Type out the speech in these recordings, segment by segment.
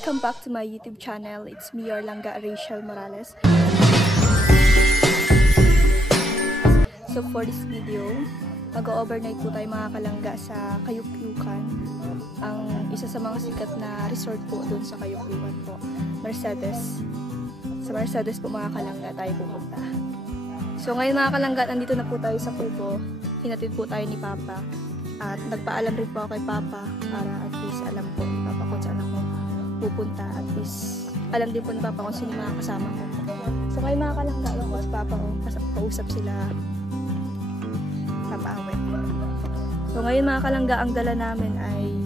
Welcome back to my YouTube channel. It's me, your Langga Rachel Morales. So for this video, mag-overnight po tayo mga kalangga sa Kayukyukan. Ang isa sa mga sikat na resort po doon sa Kayukyukan po, Mercedes. Sa Mercedes po mga kalangga tayo pupunta. So ngayon mga kalangga, nandito na po tayo sa Kubo. Hinatid po tayo ni Papa. At nagpaalam rin po ako kay Papa para at least alam po ni Papa kung saan ako pupunta. At least alam din po ni Papa kung sino mga kasama ko. So ngayon mga kalangga, Papa ko, kausap sila Papa Awe. So ngayon mga kalangga, ang dala namin ay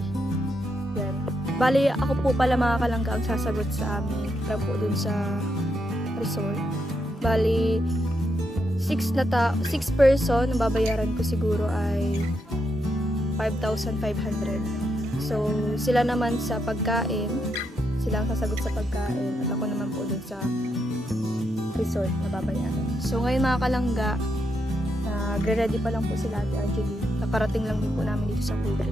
yan. Bali ako po pala mga kalangga ang sasagot sa amin para po dun sa resort. Bali 6 person, ang babayaran ko siguro ay 5,500. So sila naman sa pagkain, sila ang sasagot sa pagkain at ako naman po dun sa resort na babayaran. So ngayon mga kalangga, nagre-ready pa lang po sila Ate Angeli. Nakarating lang din po namin dito sa Kubo.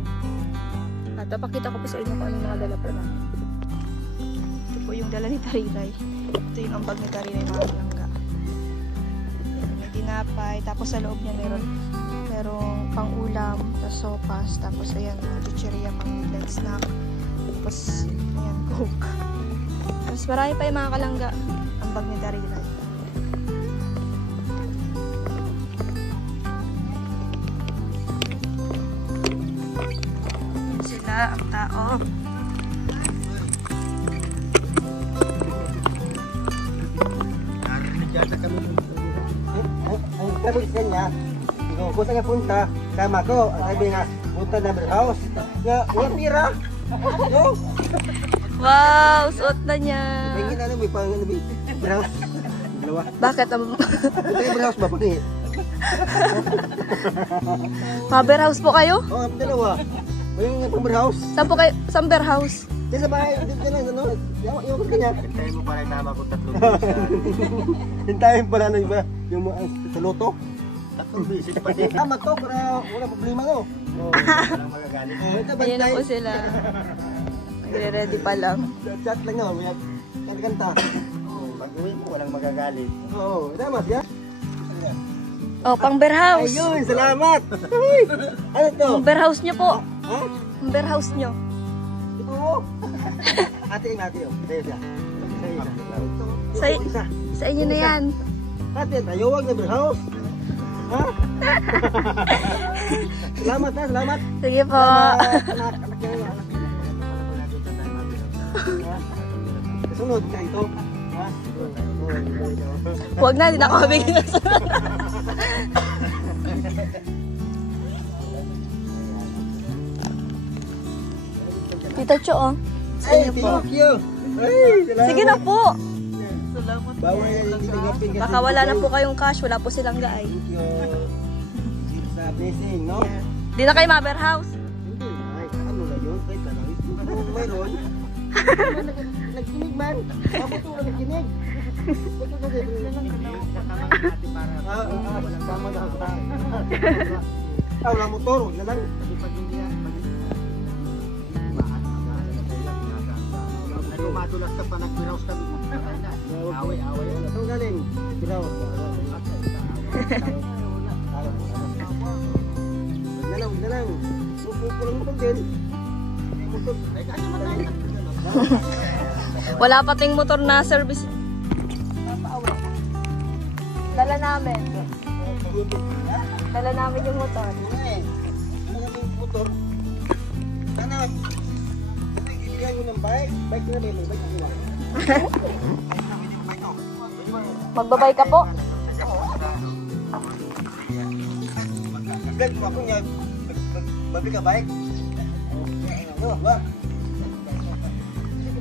At papakita ko po sa inyo kung ano yung mga dala po namin. Ito po yung dala ni Tariray. Ito yung ambag ni Tariray mga kalangga. May tinapay, tapos sa loob niya merong pang-ulam, tapos sopas, tapos ayan, chichirya, pang-midnight snack, tapos ayan, coke. Tapos marami pa yung mga kalangga ang bag ni Tariray. Sila ang tao. Ang sabi niya, kung saan niya punta, sama ko, ang sabi nga, punta na beer house. Nga pira. Wow, suot na niya. Tingin na may pang beer house. Dalawa. Bakit? Ito yung beer house ba? Pati. Pa-beer house po kayo? Oo, dalawa. Yung pang beer house. Saan po kayo? Saan beer house? Diyan sa bahay, dito lang, ano? Yung kanya. Hintayin mo para tama ko 3 Hintayin pala na iba, yung sa loto. 3 visit pa din. Tama to, para wala problema no. Walang magagalit. Ayun na po sila. Nagre-ready pa lang. Chat lang no, may kanta. Pag uwi mo, walang magagalit. Oo, tama siya. Oh, pang beer house. Ayun, salamat. Ano to? Pang beer house nyo po. Ha? Pang beer house nyo. Ito. Ate yun. Ito siya. Sa inyo na yan. Ate, tayo wag na beer house. Ha? Salamat ha, salamat. Sige po. Anak niya yun, anak niya. Kasunod ka ito. Ha? Huwag na, hindi na ako mabigyan na Tita Cho, oh. Sa Ay, inyo po. thank you. Ay, salamat. Sige na po. Salamat. Bawal yan titigapin kasi. Baka wala na po kayong cash, wala po silang gaay. Thank you. Sa blessing, no? Di na kayo ma-beer house. Hindi. Ay, ano na yun? Kahit na lang. Kung mayroon. Nagkinig man. Ako ito lang nagkinig. Ito kasi. Sama na ako. Wala motor. Huwag na lang. Matulas ka pa nag-biraus kami. Away. Ang galing. Biraw. Huwag na lang. Pupulang motor din. Motor. Ay, kasi matay. Wala pating motor na service. Dala namin. Dala namin yung motor. Motor. Sana. Ibigay mo ng bike. Bike na rin. Bike na rin. Magbabay ka po. Vlog mo ako nga. Babi ka bike. Ano ba?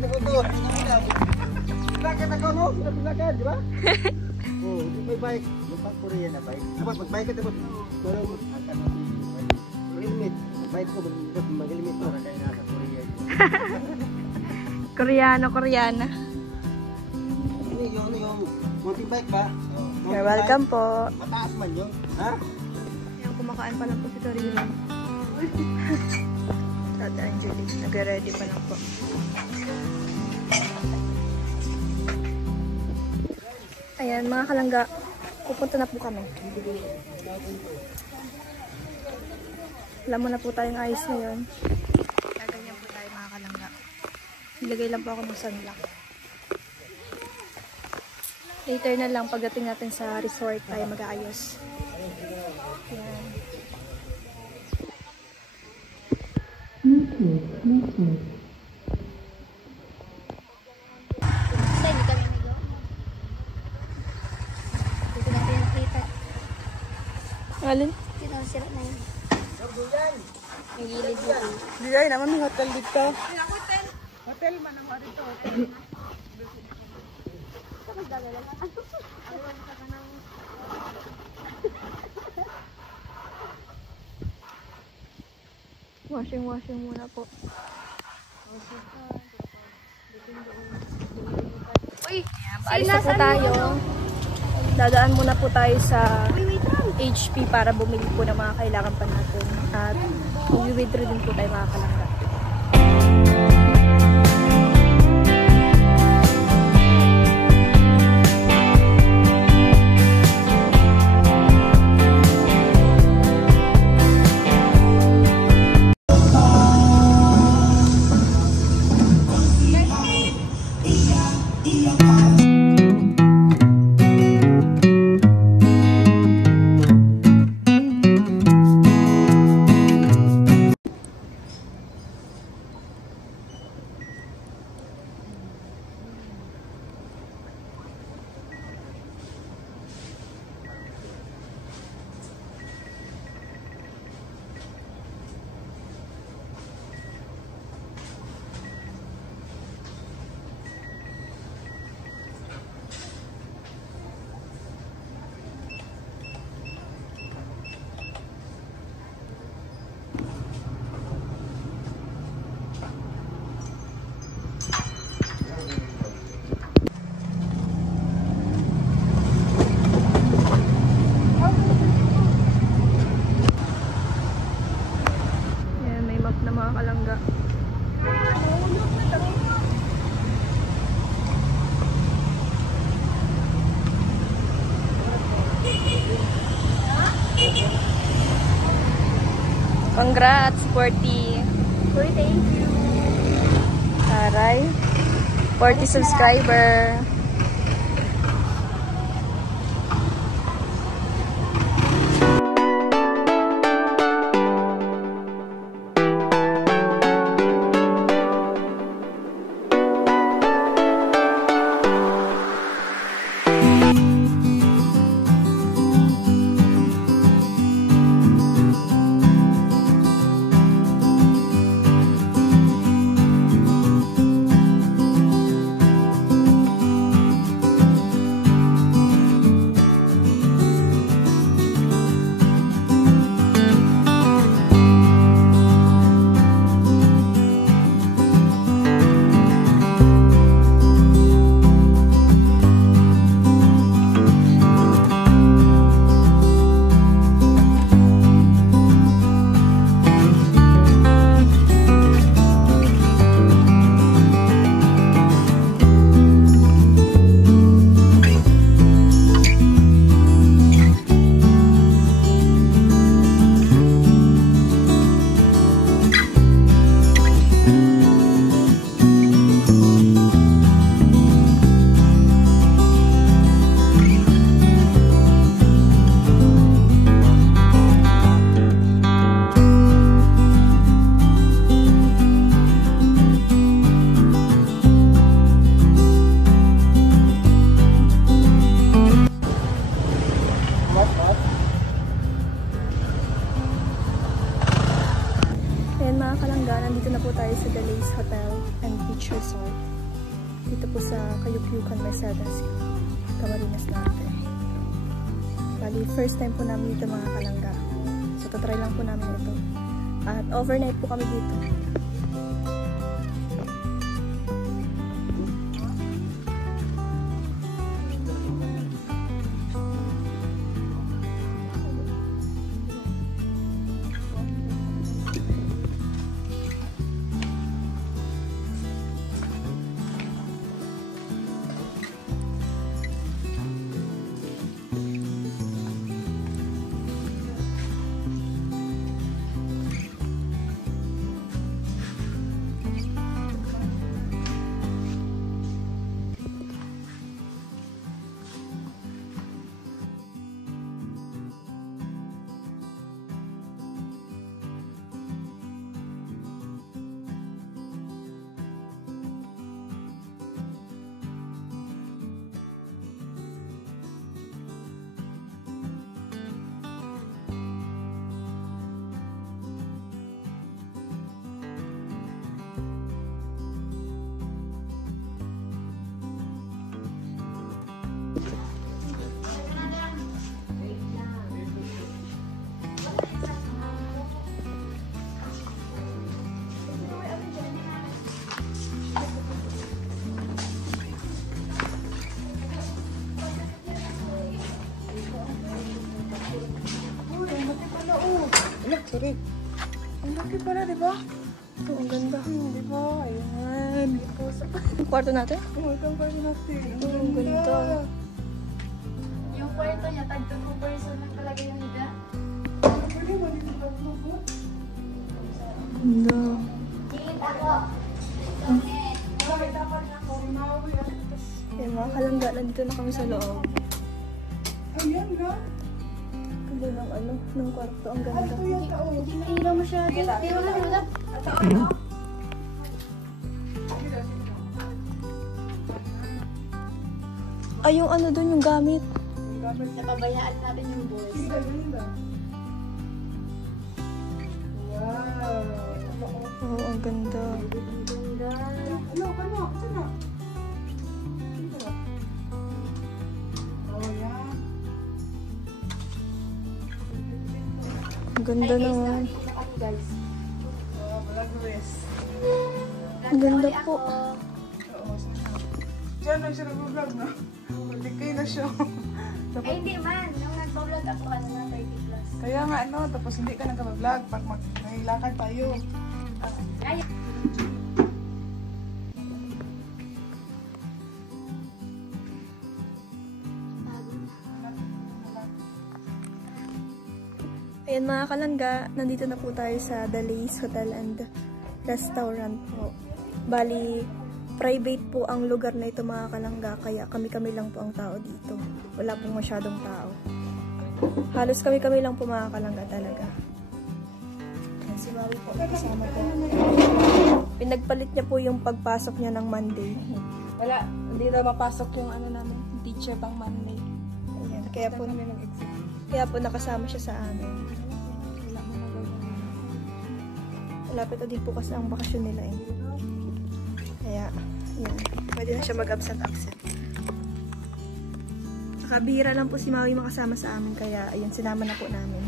Motor. Bilakad ako no? Bilakad, di ba? Oo, may bike. Yung pang Korea na bike. Dapat mag-bike ka tapos. Helmet. Bike ko, mag-helmet ko. Para kayo nasa Korea. Koreana. Yung mountain bike ba? You're welcome po. Mataas man yun. Ha? Yung kumakain pa lang po si Torino. Ate Angeli, nag-ready pa lang po. Ayan, mga kalangga, pupunta na po kami. Alam mo na po tayong ayos ngayon. Gaganyan po tayo mga kalangga. Nilagay lang po ako ng sunblock. Later na lang pagdating natin sa resort tayo mag-aayos. Ayan. Alin? Sinasira na yun. Ang gilid mo. Hindi ay naman may hotel dito. Hotel man ang marito. Washing muna po. Uy! Paalis na po tayo. Dadaan muna po tayo sa HP para bumili po ng mga kailangan pa natin. At mag-withdraw din po tayo mga kalangga. Kalangga. Congrats, Sporty. Uy, thank you. Aray. 40 subscriber. Nandito na po tayo sa Delays Hotel and Beach Resort. Dito po sa Kayukyukan, Mercedes, Camarines Norte. Bali, first time po namin dito mga kalangga. So, tatry lang po namin ito. At overnight po kami dito. Sorry. Ang laki pala, di ba? Ito, ang ganda. Di ba? Ayan. Yung kwarto natin? Oh, itong party natin. Ito, ang ganda. Yung kwarto niya, tag 2 person lang talaga yung higa. Pwede mo dito ba ito? Ganda. Tingin ako. Bakit dapat na ako? Maui ako. Ayan mga kalangga, nandito na kami sa loob. Ayan nga. Ganda ng ano, ng kwarto. Ang ganda. Ito yung tao. Hindi mailaw masyado. Di wala. Ay, yung ano doon, yung gamit. Napabayaan natin yung boys. Wow. Oo, ang ganda. Ano? Sana? Oh, yan. Ang ganda naman. Guys. Oh, vlog rest. Ang ganda po. Oo, sana. Diyan lang siya nag-vlog na. Malikay na siya. Ay, hindi man. Nung nag-vlog ako, ano na, 30 plus. Kaya nga ano, tapos hindi ka nagka-vlog pag may lakad tayo. Ay, Ayan mga kalangga, nandito na po tayo sa The Lace Hotel and Restaurant po. Bali, private po ang lugar na ito mga kalangga, kaya kami-kami lang po ang tao dito. Wala pong masyadong tao. Halos kami-kami lang po mga kalangga talaga. Ayan, si Maui po, kasama po. Pinagpalit niya po yung pagpasok niya ng Monday. Wala, hindi na mapasok yung ano namin, teacher pang Monday. Ayan, kaya po nakasama siya sa amin. Lapit na din po kasi ang bakasyon nila eh. Kaya, yan. Pwede na siya mag-absent-absent. Nakabihira lang po si Maui makasama sa amin. Kaya, ayun, sinama na po namin.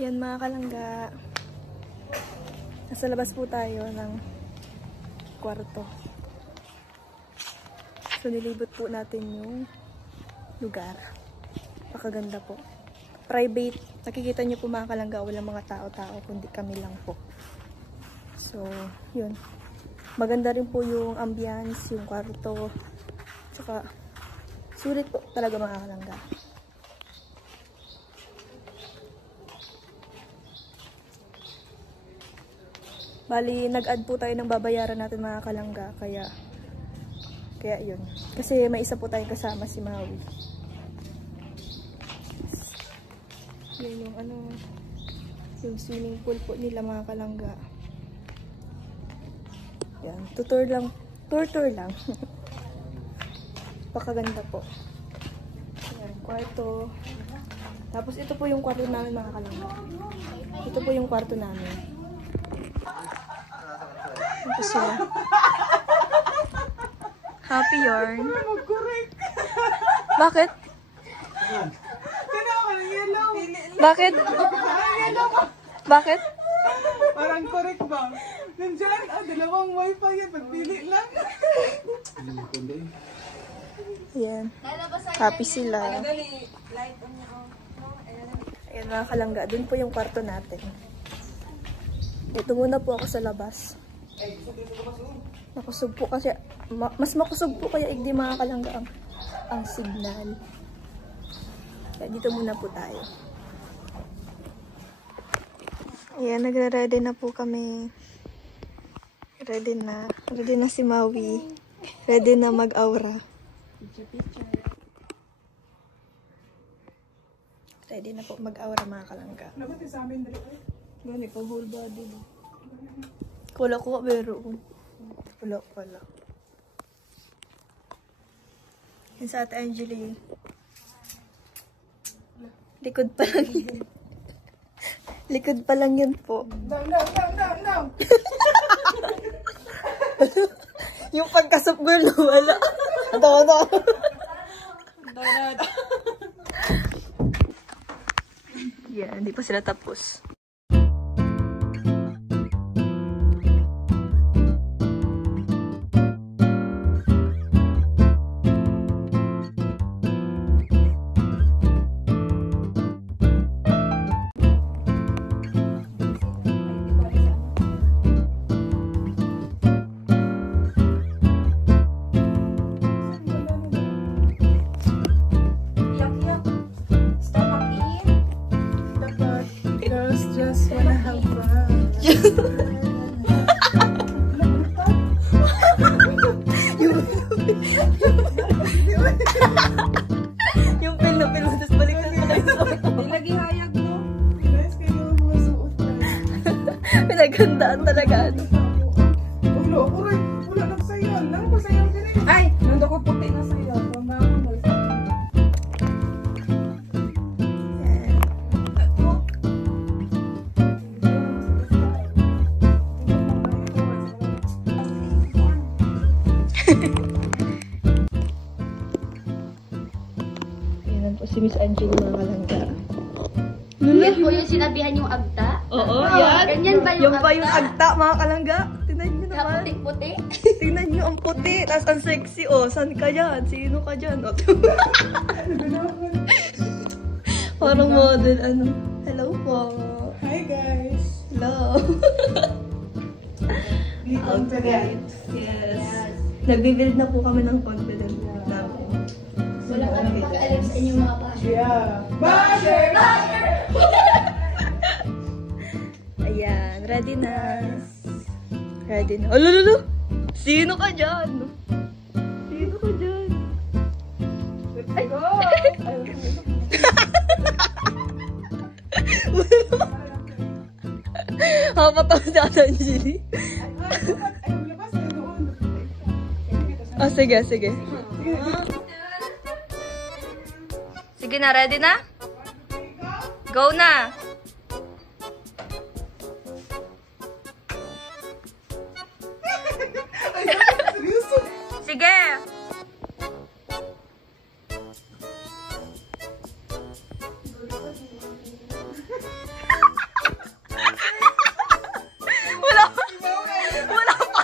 Yan mga kalangga. Nasa labas po tayo ng kwarto. So nilibot po natin yung lugar. Pakaganda po. Private. Nakikita niyo po mga kalangga, walang mga tao-tao kundi kami lang po. So, yun. Maganda rin po yung ambience, yung kwarto. Tsaka, sulit po talaga mga kalangga. Bali, nag-add po tayo ng babayaran natin mga kalangga. Kaya yun. Kasi may isa po tayong kasama, si Maui. Yan yung ano, yung swimming pool po nila mga kalangga. Yan, tour lang. Pakaganda po. Yan, kwarto. Tapos ito po yung kwarto namin mga kalangga. Ito po yung kwarto namin. Ito sila. Happy yarn. Mag-correct. Bakit? Kaya ako ng yellow. Bakit? Bakit? Parang correct ba? Nandyan, dalawang wifi yan. Pagpili lang. Yan. Happy sila. Ayan mga kalangga. Doon po yung kwarto natin. Ito muna po ako sa labas. Makusog po kasi, mas makusog po kaya hindi mga kalangga ang signal. Kaya dito muna po tayo. Ayan, nagre-ready na po kami. Ready na. Ready na si Maui. Ready na mag-aura. Ready na po mag-aura mga kalangga. Dapat sa amin dali. Gani pa whole body. Kula ko pero wala pala. Yung sa Ate Angeli. Likod pa lang yun. Likod pa lang yun po. No. Yung pagkasap gulo, wala. Ano. Yeah, hindi pa sila tapos. Girls just wanna have fun. Yung pilo, tapos balikan mo lang yung suot. Lagi hayag mo. Guys, kayo ang mga suot na. Pinagandaan talaga. Ulo, uray. Wala nang sayon. Nang pa sayon din eh. Ay, nando ko puti na sayon. Pambangon mo. Ayan po si Miss Angela mga kalangga. Yan po yung sinabihan yung agta. Oo, yan. Ganyan ba yung Yan pa yung agta mga kalangga. Tingnan nyo naman. Puti-puti. Tingnan nyo ang puti. Tapos ang sexy. Oh, saan ka dyan? Sino ka dyan? Oh. Parang model. Ano? Hello po. Hi guys. Hello. Be confident. Yes. Nagbibuild na po kami ng confidence namin. Wala ka nang pakialam sa inyong mga basher. Yeah. Basher! Ayan. Ready na. Ready na. Alululu! Sino ka dyan? Sino ka dyan? Let's go! Hapataw si Ate Angeli. Ay, labas na doon. Oh, sige, sige. Sige na, ready na? Go na! Seryoso? Sige! Wala pa! Wala pa!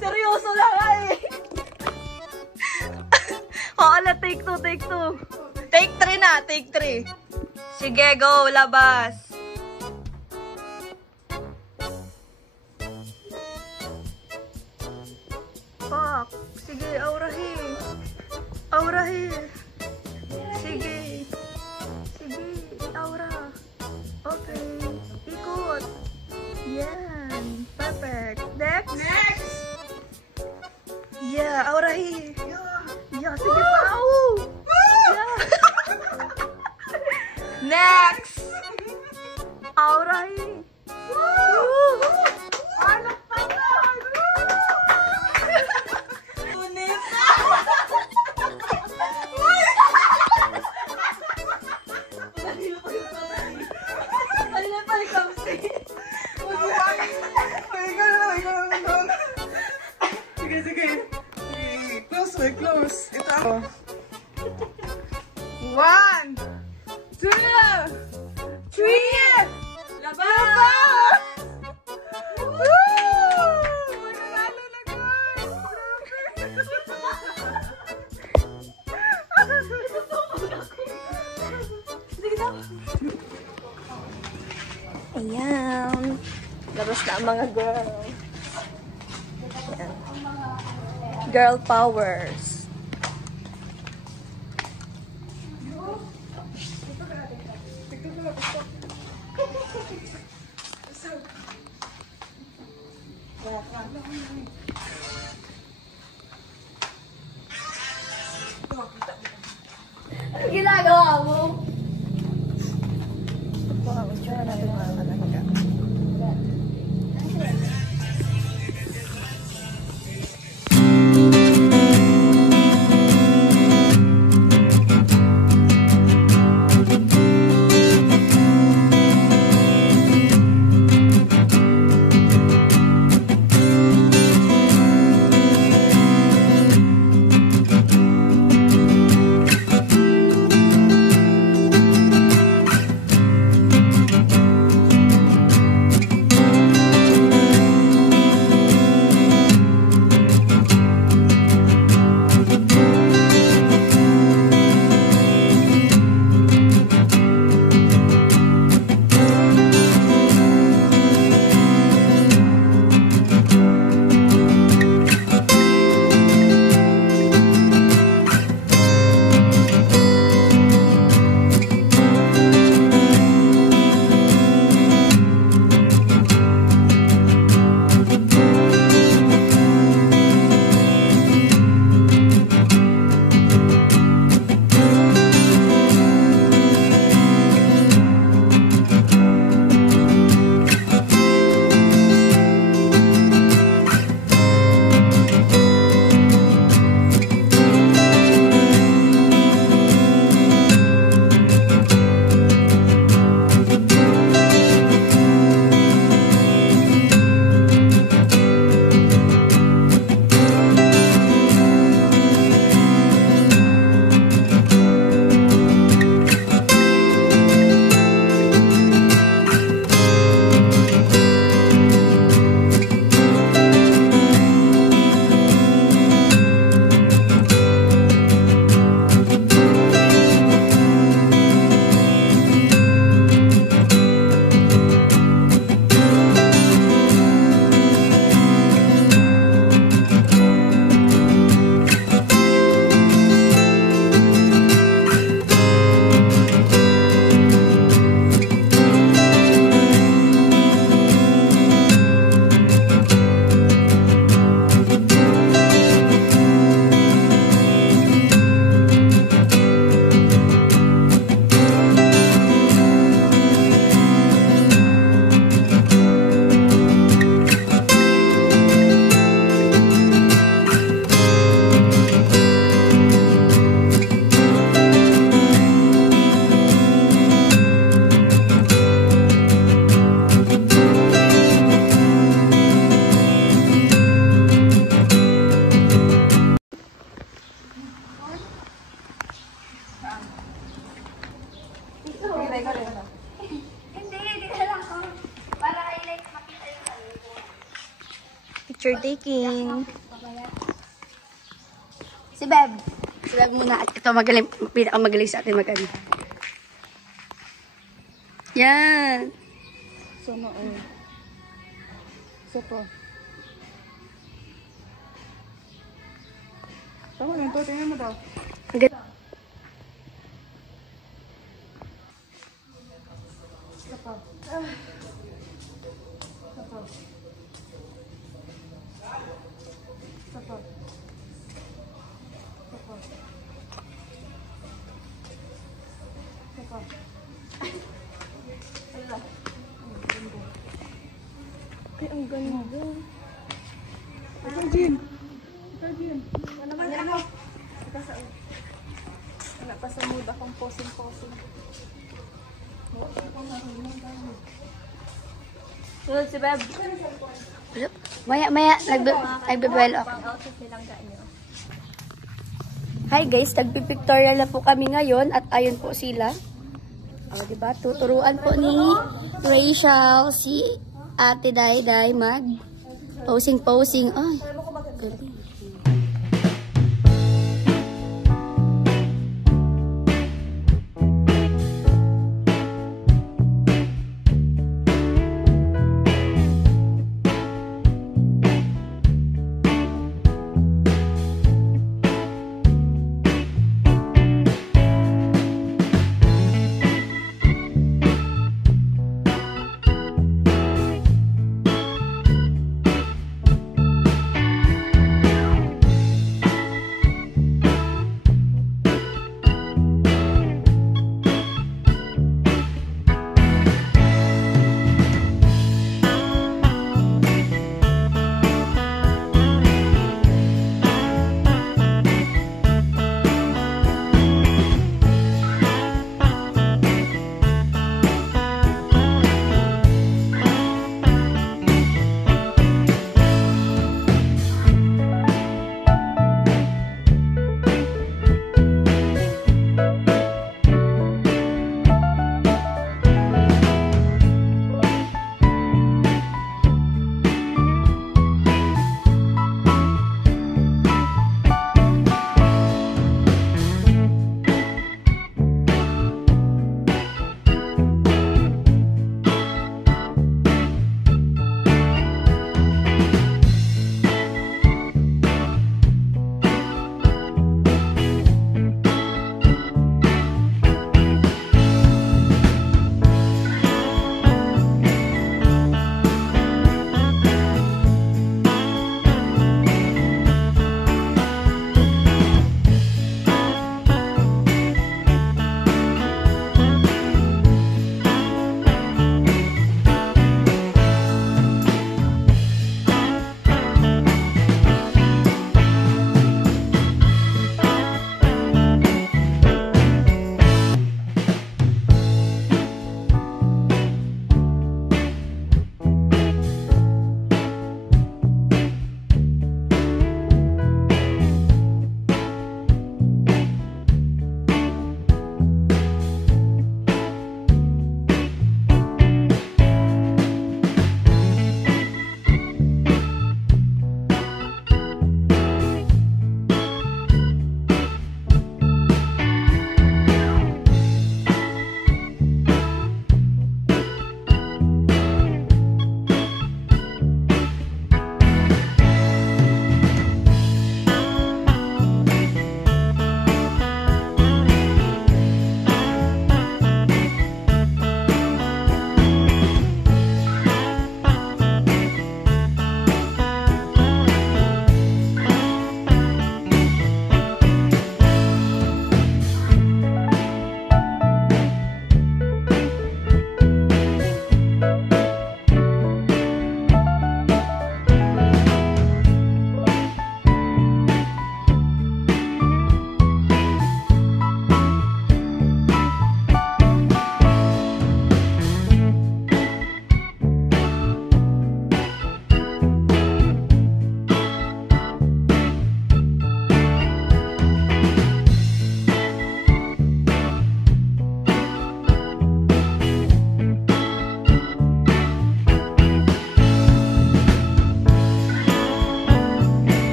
Seryoso na nga eh! Hala, take two, take two. Take 3 na, take 3. Sige, go, labas. Fuck. Sige, aurahi. Aurahi. Sige. Sige, aura. Okay. Ikot. Yan. Perfect. Next. Next! Yeah, aurahi. Yeah, sige pa. Yeah. Next. Aurahi. Anak pa yan! Tunis. Ano pa yung kamsi? Ikaw na doon. Sige, sige. Close, way, close. Ito ako. 1, 2, 3! Labas! Woo! Mananalo na, guys! Ayan. Labas na ang mga girls. Ayan. Girl powers. Ano ginagawa mo? Ito po ang itsura natin mga kalangga. Picture taking. Si Beb. Si Beb muna. At ito magaling, pinakamagaling sa atin mag-ano. Yan. So, noon. So, po. Tama lang to, tingnan mo daw. Ay, ang ganda. Ikaw, Jin. Ikaw, Jin. Wala man ano? Wala pa sa mood akong posing-posing. Sunod si Beb. Maya, nagbe-well ako. Pang-outfit nilang ganyo. Hi guys, nagpipictorial na po kami ngayon at ayun po sila. O, diba? Tuturuan po ni Rachel si Ate Dayday mag posing. Ay, galing.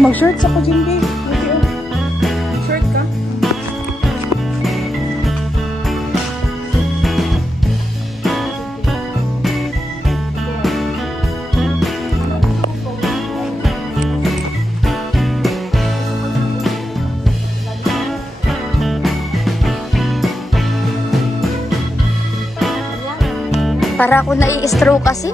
mag-shorts ako, Jindy. Short ka? Para ako nai-stroke kasi.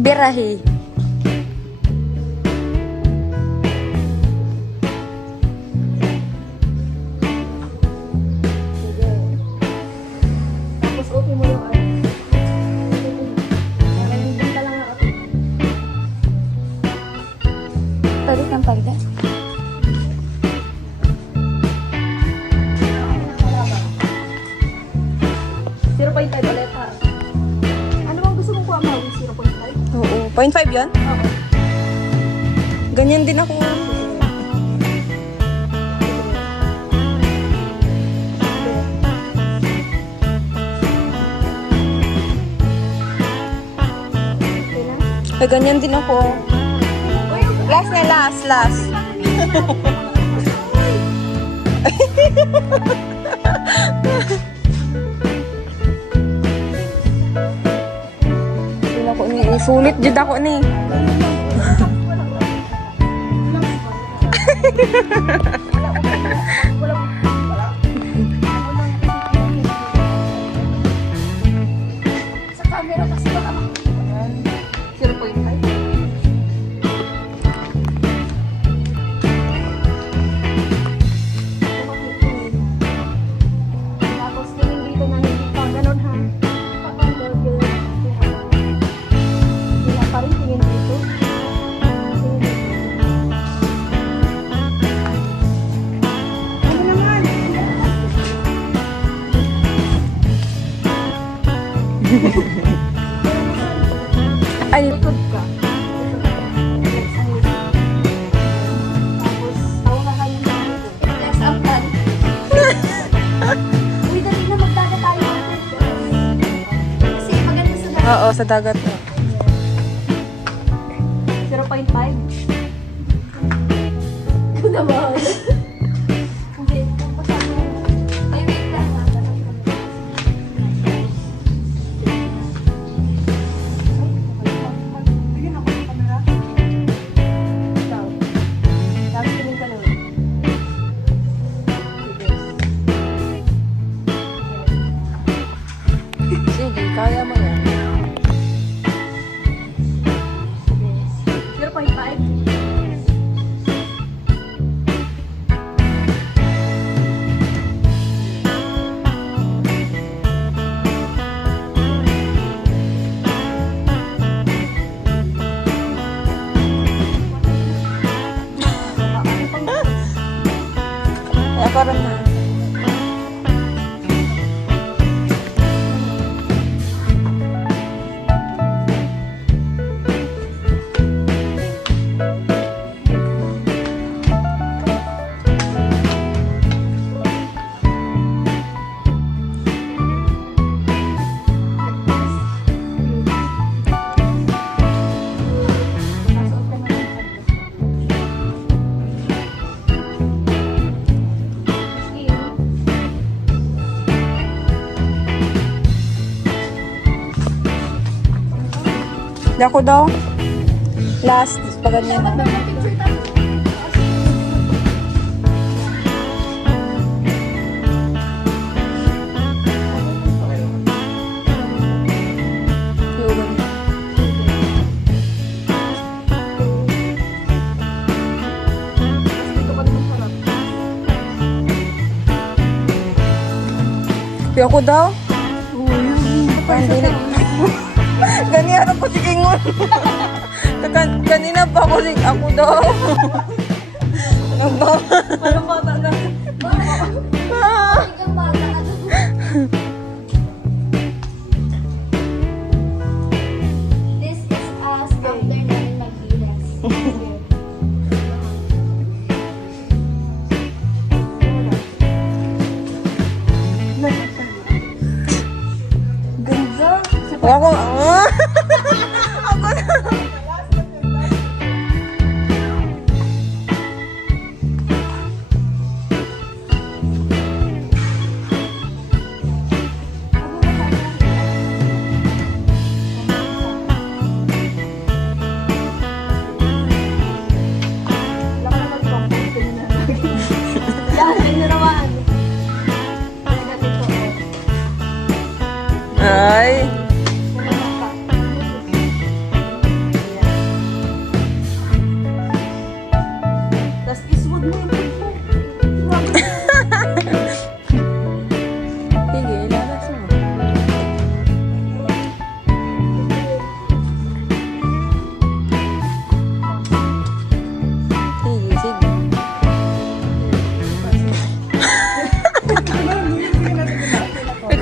Birahi. Tapos okay mo yung ano. Nalilibing ka lang ako. Palit ng pagda. Ulit ha. Ano bang gusto mong kuha mo? 0.5? Oo. 0.5 yan? Oo. Ganyan din ako. Ay, ganyan din ako. Last na last. Ako ni sulit jud ako ni. Sa camera kasi baka 0.5. Tapos tingin dito na hindi pa ganun ha. Pa rin tingin dito. Ano naman? Ay, Likod ka. Tapos, tawahan yung dito. Yes, ang plan. Uy, dali na magdagat tayo. Kasi maganda sa dagat. oo, sa dagat. 0.5. Ano naman? Hindi, pasama. Ay, wait lang. Bigyan ako ng camera. Ikaw. Tapos tingin ka naman. Sige, kaya mo yan. 0.5. Ay, ako rin na. Ako daw. Last, pag ganyan. Ako daw? Ganyan ako si Kingon. Kanina pa ako si ako daw. Parang bata na. Hanggang bata ka doon. This is us after namin mag-relax. Ako,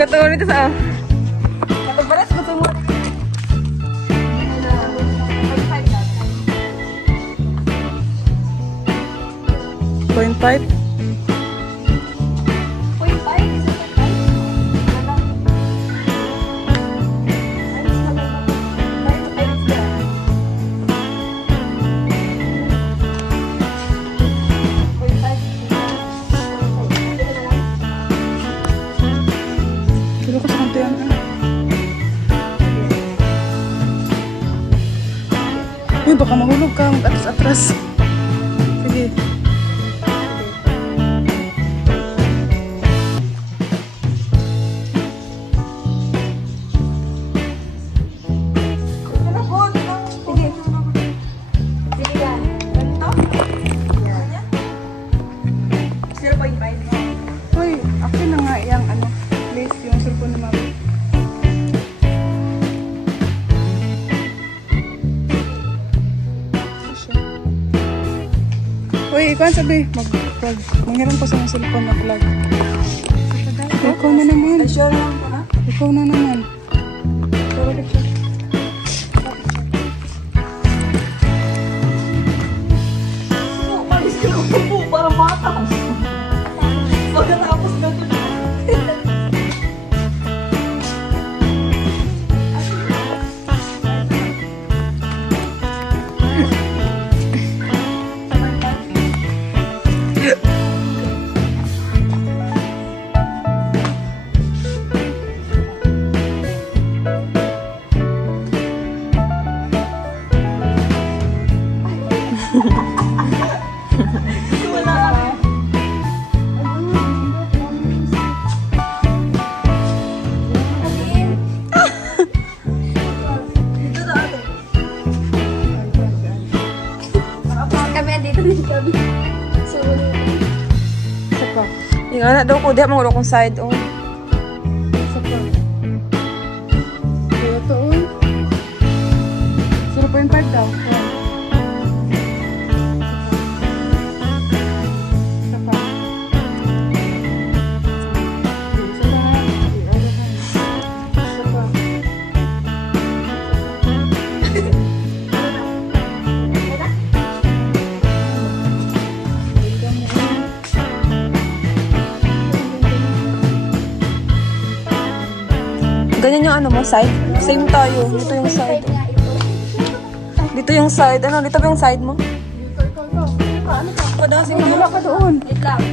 Katulad nito sa... Katubaras, gusto mo. 0.5? Pero ko sa kanto yan. Uy, baka mahulog ka. Atras-atras. Sige. Uy, akin na nga yung ano, place yung cellphone ni Mami. Uy, ikaw sabi, mag-vlog. Manghiram ko sa mga cellphone na vlog. Ikaw na naman. Ikaw na naman. Tara, picture. Yung anak daw ko, di ako kung side on. Isa pa. Kaya ito on. 0.5 daw. Isa pa. Isa pa na. Isa pa. Ganyan yung ano mo, side? Same tayo. Dito yung side. Dito yung side. Ano? Dito ba yung side mo? Ano ka? Padasing mo. Wala ka doon. Wait lang.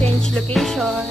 Change location.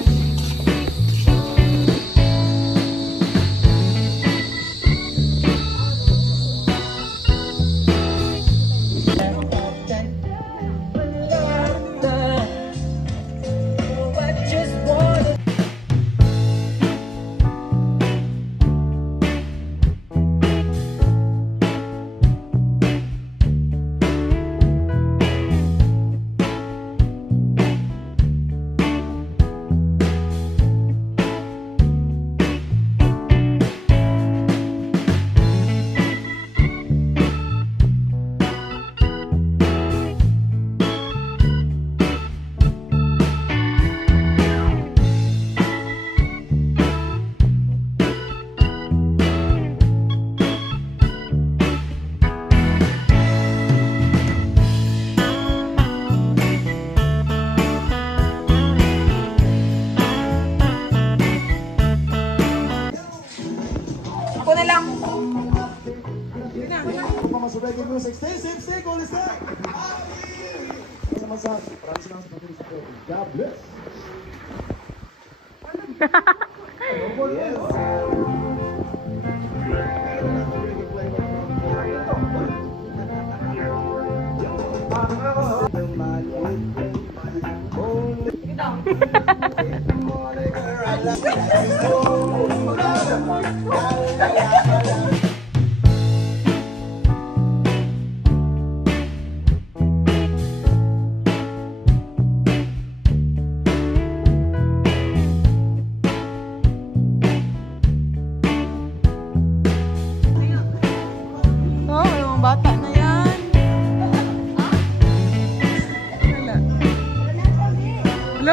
God bless.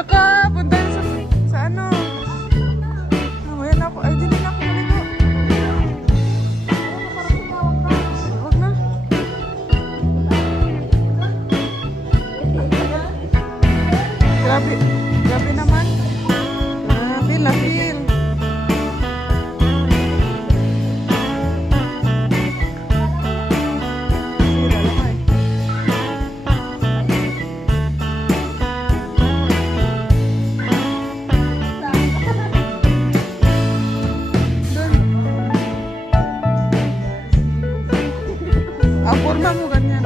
Tsaka, punta yun sa ano. Mamaya na ako. Ay, di na ako maligo. Huwag na. Grabe. Grabe naman. Feel na feel. Forma mo ganyan.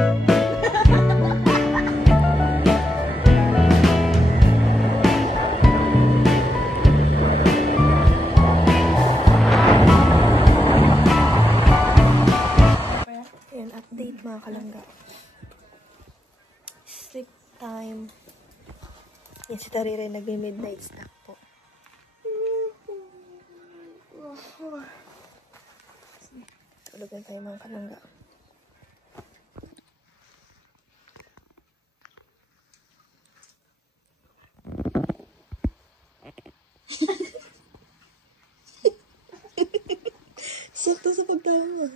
Ayan, update mga kalangga. Sleep time. Yan si Tarire nagme-midnight snack po. Tulugan tayo mga kalangga. Sakto sa pagtawa.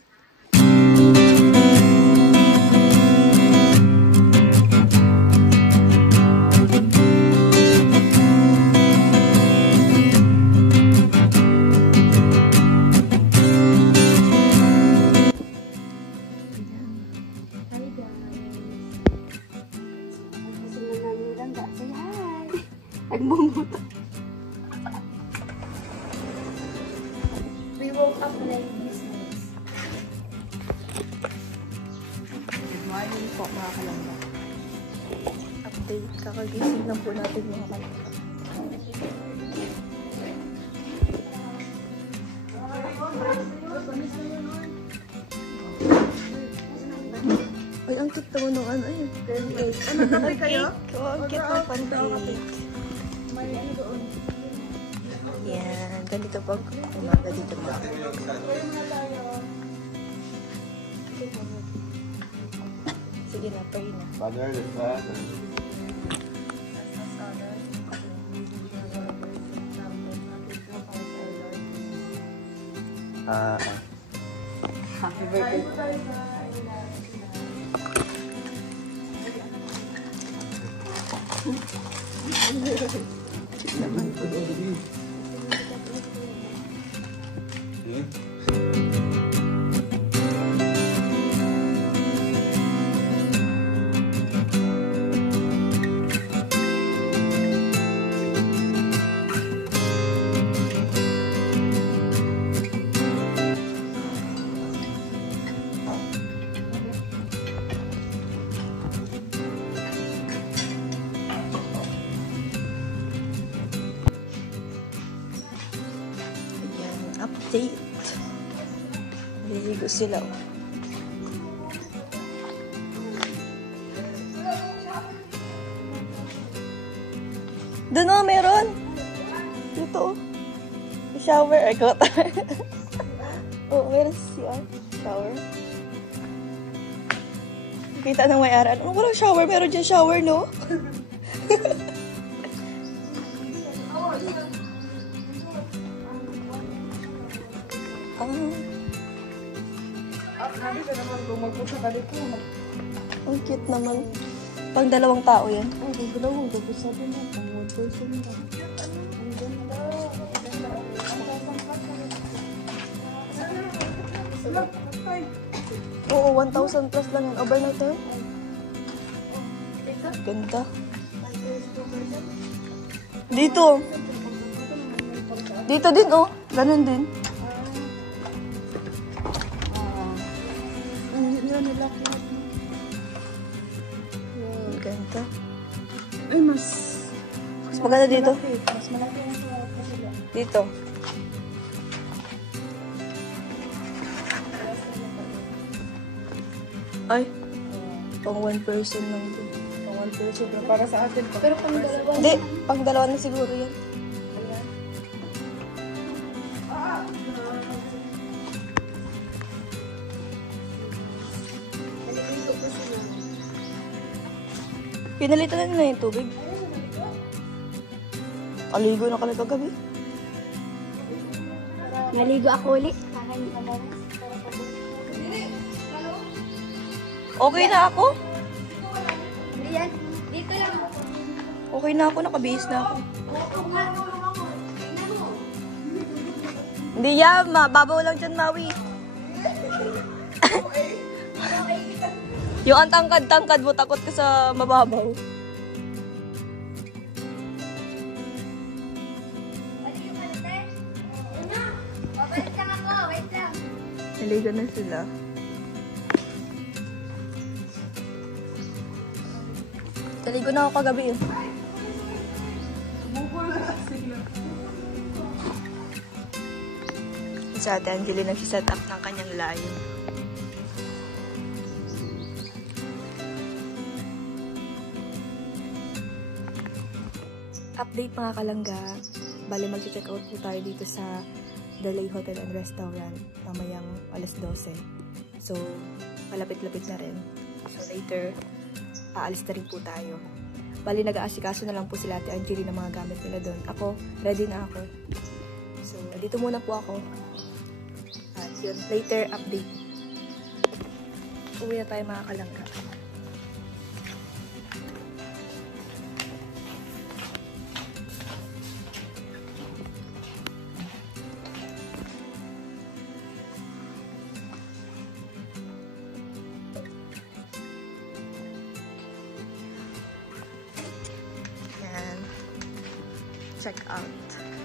We woke up like this. Good morning po mga kalangga. Update, kakagising lang po natin mga kalangga. Ay, ang cute naman ng ano eh. Ano, tapay kayo? Oo, ang cute ng pancake. Yan, ganito pag umaga dito pa. Sige na, pray na. Father, the Son, Happy birthday. Update. Naliligo sila. Doon o, meron. Dito o. Shower. Ay, kota. Oo, meron siya. Shower. Kita ng may-aran. Ano walang shower? Meron dyan shower, no? Sabi ka naman kung magpunta ka dito. Ang cute naman. Pang dalawang tao yan. Oh, kung dalawang gabi sabi mo, pang 1 person lang. Oo, 1,000 plus lang yan. Overnight na yun. Ganda. Dito. Dito din, oh. Ganun din. Ganda. Ay, mas maganda dito. Mas malaki ang sa sila. Dito. Ay. Pang 1 person lang din. Pang 1 person na para sa atin. Pero pang dalawa. Hindi. Pang dalawa na siguro yan. Pinalitan na yung tubig. Aligo na kami kagabi. Naligo ako ulit. Okay na ako? Yan, dito lang. Okay na ako, nakabihis na ako. Hindi yan, mababaw lang dyan, Maui. Yung ang tangkad-tangkad mo, takot ka sa mababaw. Wait lang ako, wait lang. Naligo na sila. Naligo na ako kagabi yun. Si Ate Angeli nagsiset up ng kanyang layo. Update mga kalangga, bali mag-check out po tayo dito sa Dalay Hotel and Restaurant mamayang alas 12. So, malapit-lapit na rin. So, later, aalis na rin po tayo. Bali, nag-aasikaso na lang po sila Ate Angeli ng mga gamit nila doon. Ako, ready na ako. So, dito muna po ako. At yun, later update. Uwi na tayo mga kalangga. Check out.